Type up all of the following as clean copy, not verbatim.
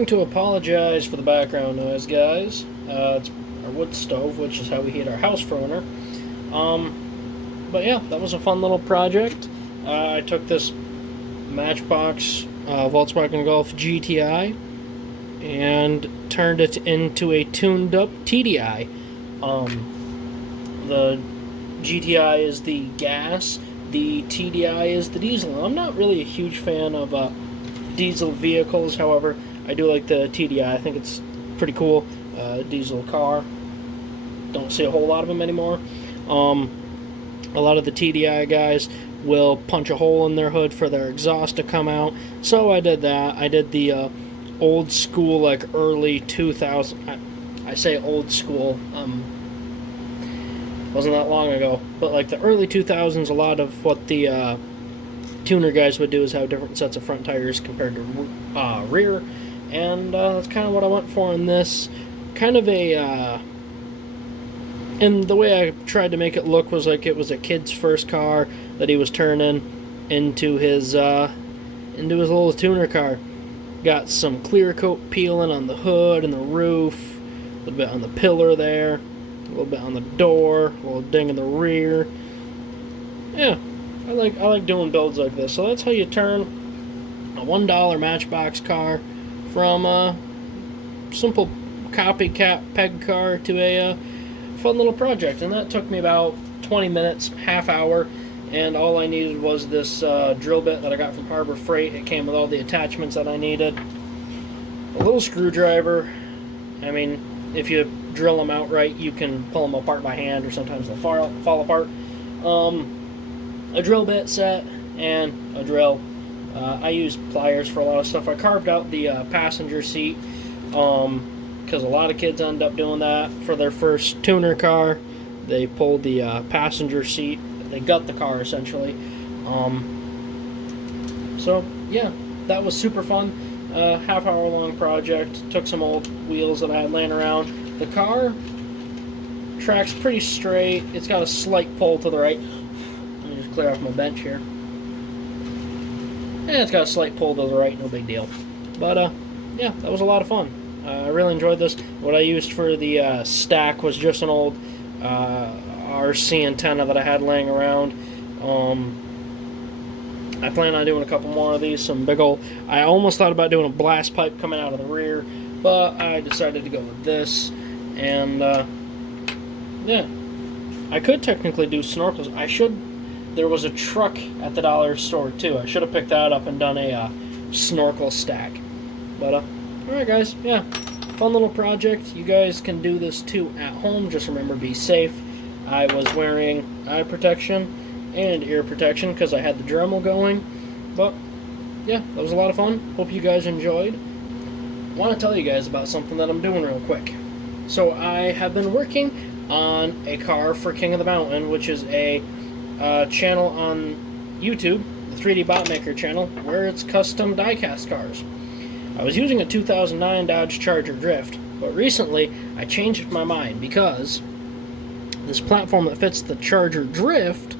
going to apologize for the background noise, guys. It's our wood stove, which is how we heat our house for winter. But yeah, that was a fun little project. I took this Matchbox Volkswagen Golf GTI and turned it into a tuned-up TDI. The GTI is the gas, the TDI is the diesel. I'm not really a huge fan of diesel vehicles, however, I do like the TDI. I think it's pretty cool. Diesel car. Don't see a whole lot of them anymore. A lot of the TDI guys will punch a hole in their hood for their exhaust to come out. So I did that. I did the old school, like early 2000. I say old school. Wasn't that long ago, but like the early 2000s, a lot of what the tuner guys would do is have different sets of front tires compared to rear, and that's kind of what I went for in this. Kind of a and the way I tried to make it look was like it was a kid's first car that he was turning into his little tuner car. Got some clear coat peeling on the hood and the roof, a little bit on the pillar there, a little bit on the door, a little ding in the rear. Yeah, I like doing builds like this. So that's how you turn a $1 Matchbox car from a simple copycat peg car to a fun little project. And that took me about 20 minutes, half hour, and all I needed was this drill bit that I got from Harbor Freight. It came with all the attachments that I needed. A little screwdriver. I mean, if you drill them out right, you can pull them apart by hand, or sometimes they'll fall apart. A drill bit set and a drill. I use pliers for a lot of stuff. I carved out the passenger seat because a lot of kids end up doing that for their first tuner car. They pull the passenger seat. They gut the car essentially. So yeah, that was super fun. Half-hour long project. Took some old wheels that I had laying around. The car tracks pretty straight. It's got a slight pull to the right. Let me just clear off my bench here. Yeah, it's got a slight pull to the right, no big deal. But yeah, that was a lot of fun. I really enjoyed this. What I used for the stack was just an old RC antenna that I had laying around. I plan on doing a couple more of these. Some big old. I almost thought about doing a blast pipe coming out of the rear, but I decided to go with this. And yeah, I could technically do snorkels. I should. There was a truck at the dollar store too. I should have picked that up and done a snorkel stack. But alright guys, yeah, fun little project. You guys can do this too at home. Just remember, be safe. I was wearing eye protection and ear protection because I had the Dremel going. But yeah, that was a lot of fun. Hope you guys enjoyed. I want to tell you guys about something that I'm doing real quick. So I have been working on a car for King of the Mountain, which is a channel on YouTube, the 3D Bot Maker channel, where it's custom diecast cars. I was using a 2009 Dodge Charger Drift, but recently I changed my mind because this platform that fits the Charger Drift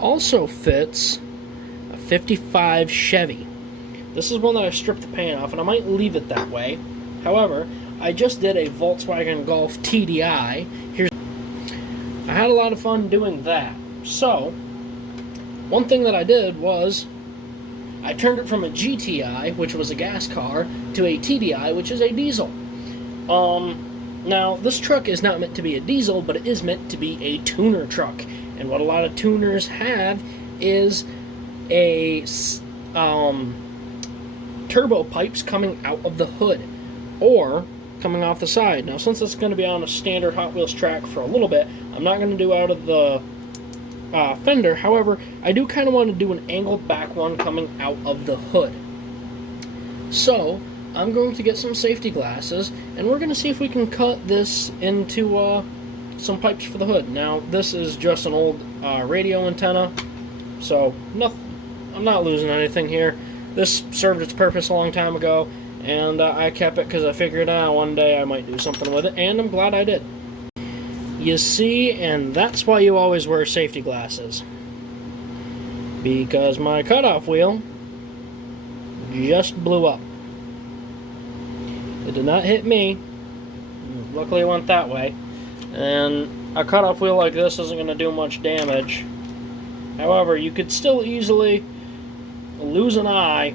also fits a 55 Chevy. This is one that I stripped the paint off, and I might leave it that way. However, I just did a Volkswagen Golf TDI. I had a lot of fun doing that. So, one thing that I did was I turned it from a GTI, which was a gas car, to a TDI, which is a diesel. Now, this truck is not meant to be a diesel, but it is meant to be a tuner truck. And what a lot of tuners have is a turbo pipes coming out of the hood or coming off the side. Now, since it's going to be on a standard Hot Wheels track for a little bit, I'm not going to do out of the fender. However, I do kind of want to do an angled back one coming out of the hood. So, I'm going to get some safety glasses, and we're going to see if we can cut this into some pipes for the hood. Now, this is just an old radio antenna, so I'm not losing anything here. This served its purpose a long time ago, and I kept it because I figured one day I might do something with it, and I'm glad I did. You see, and that's why you always wear safety glasses. Because my cutoff wheel just blew up. It did not hit me. Luckily it went that way. And a cutoff wheel like this isn't going to do much damage. However, you could still easily lose an eye.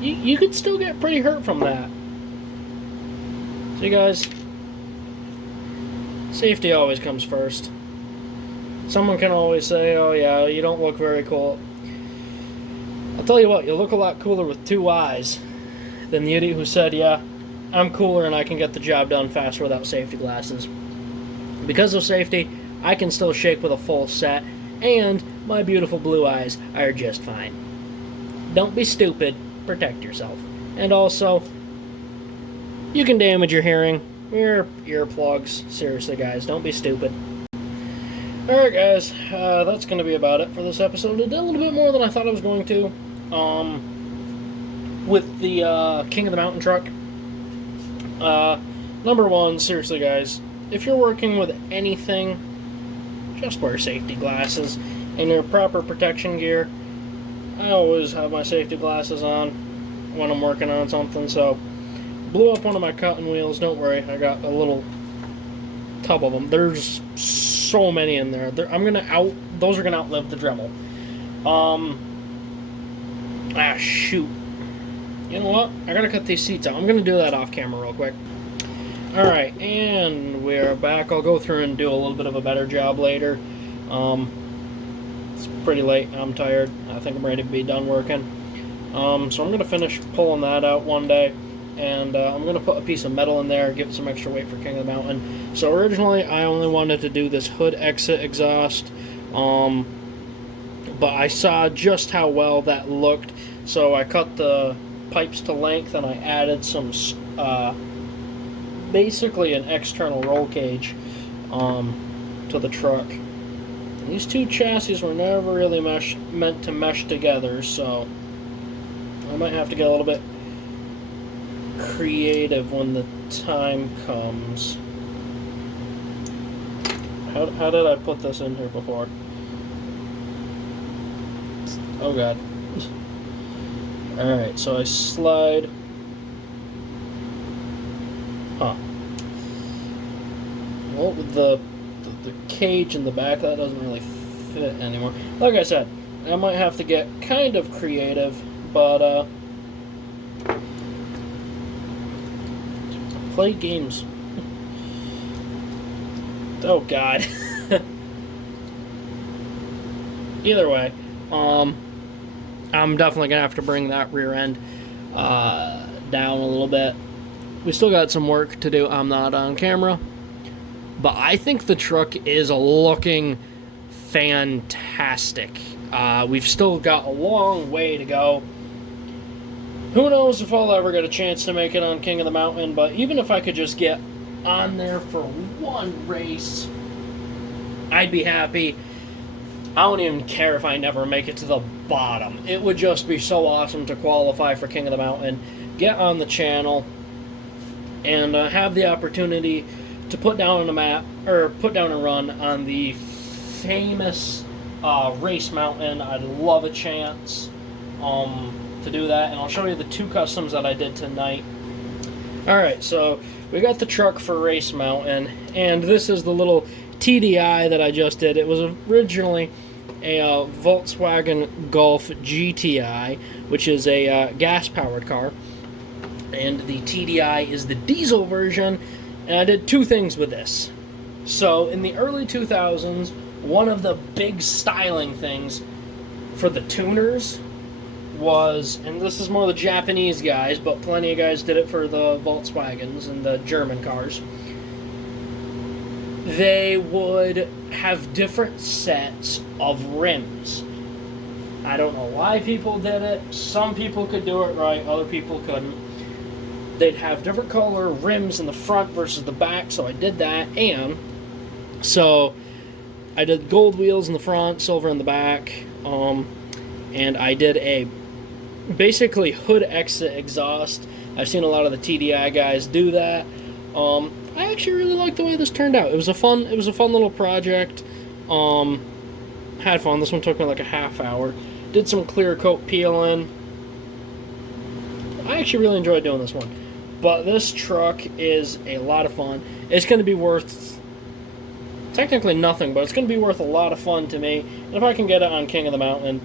You could still get pretty hurt from that. So you guys, safety always comes first. Someone can always say, oh yeah, you don't look very cool. I'll tell you what, you look a lot cooler with 2 eyes than the idiot who said, yeah, I'm cooler and I can get the job done faster without safety glasses. Because of safety, I can still shake with a full set, and my beautiful blue eyes are just fine. Don't be stupid, protect yourself. And also, you can damage your hearing. Your earplugs. Seriously, guys, don't be stupid. Alright, guys, that's going to be about it for this episode. I did a little bit more than I thought I was going to. With the King of the Mountain truck. Number one, seriously, guys, if you're working with anything, just wear safety glasses and your proper protection gear. I always have my safety glasses on when I'm working on something, so blew up one of my cutting wheels. Don't worry, I got a little tub of them. There's so many in there. Those are gonna outlive the Dremel. Shoot. You know what? I gotta cut these seats out. I'm gonna do that off camera real quick. Alright, and we're back. I'll go through and do a little bit of a better job later. It's pretty late. I'm tired. I think I'm ready to be done working. So I'm gonna finish pulling that out one day. And I'm going to put a piece of metal in there, give it some extra weight for King of the Mountain. So originally, I only wanted to do this hood exit exhaust, but I saw just how well that looked, so I cut the pipes to length, and I added some, basically an external roll cage to the truck. And these 2 chassis were never really meant to mesh together, so I might have to get a little bit creative when the time comes. How did I put this in here before? Oh god. Alright, so I slide. Well, with the cage in the back, that doesn't really fit anymore. Like I said, I might have to get kind of creative, but play games. Oh god. Either way, I'm definitely gonna have to bring that rear end down a little bit. We still got some work to do. I'm not on camera, but I think the truck is looking fantastic. We've still got a long way to go. Who knows if I'll ever get a chance to make it on King of the Mountain, but even if I could just get on there for one race, I'd be happy. I don't even care if I never make it to the bottom. It would just be so awesome to qualify for King of the Mountain, get on the channel, and have the opportunity to put down a run on the famous Race Mountain. I'd love a chance to do that, and I'll show you the 2 customs that I did tonight. Alright, so we got the truck for Race Mountain, and this is the little TDI that I just did. It was originally a Volkswagen Golf GTI, which is a gas-powered car, and the TDI is the diesel version, and I did 2 things with this. So, in the early 2000s, one of the big styling things for the tuners was, and this is more the Japanese guys, but plenty of guys did it for the Volkswagens and the German cars. They would have different sets of rims. I don't know why people did it. Some people could do it right, other people couldn't. They'd have different color rims in the front versus the back, so I did that. And so I did gold wheels in the front, silver in the back, and I did a basically hood exit exhaust. I've seen a lot of the TDI guys do that. I actually really like the way this turned out. It was a fun little project. Had fun. This one took me like a half hour. Did some clear coat peeling. I actually really enjoyed doing this one. But this truck is a lot of fun. It's going to be worth technically nothing, but it's going to be worth a lot of fun to me. And if I can get it on King of the Mountain,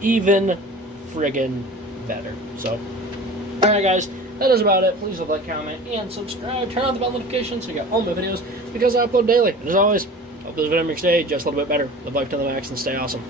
even friggin' better. So, alright guys, that is about it. Please like, comment, and subscribe. Turn on the bell notifications so you get all my videos because I upload daily. And as always, hope this video makes your day just a little bit better. Live life to the max and stay awesome.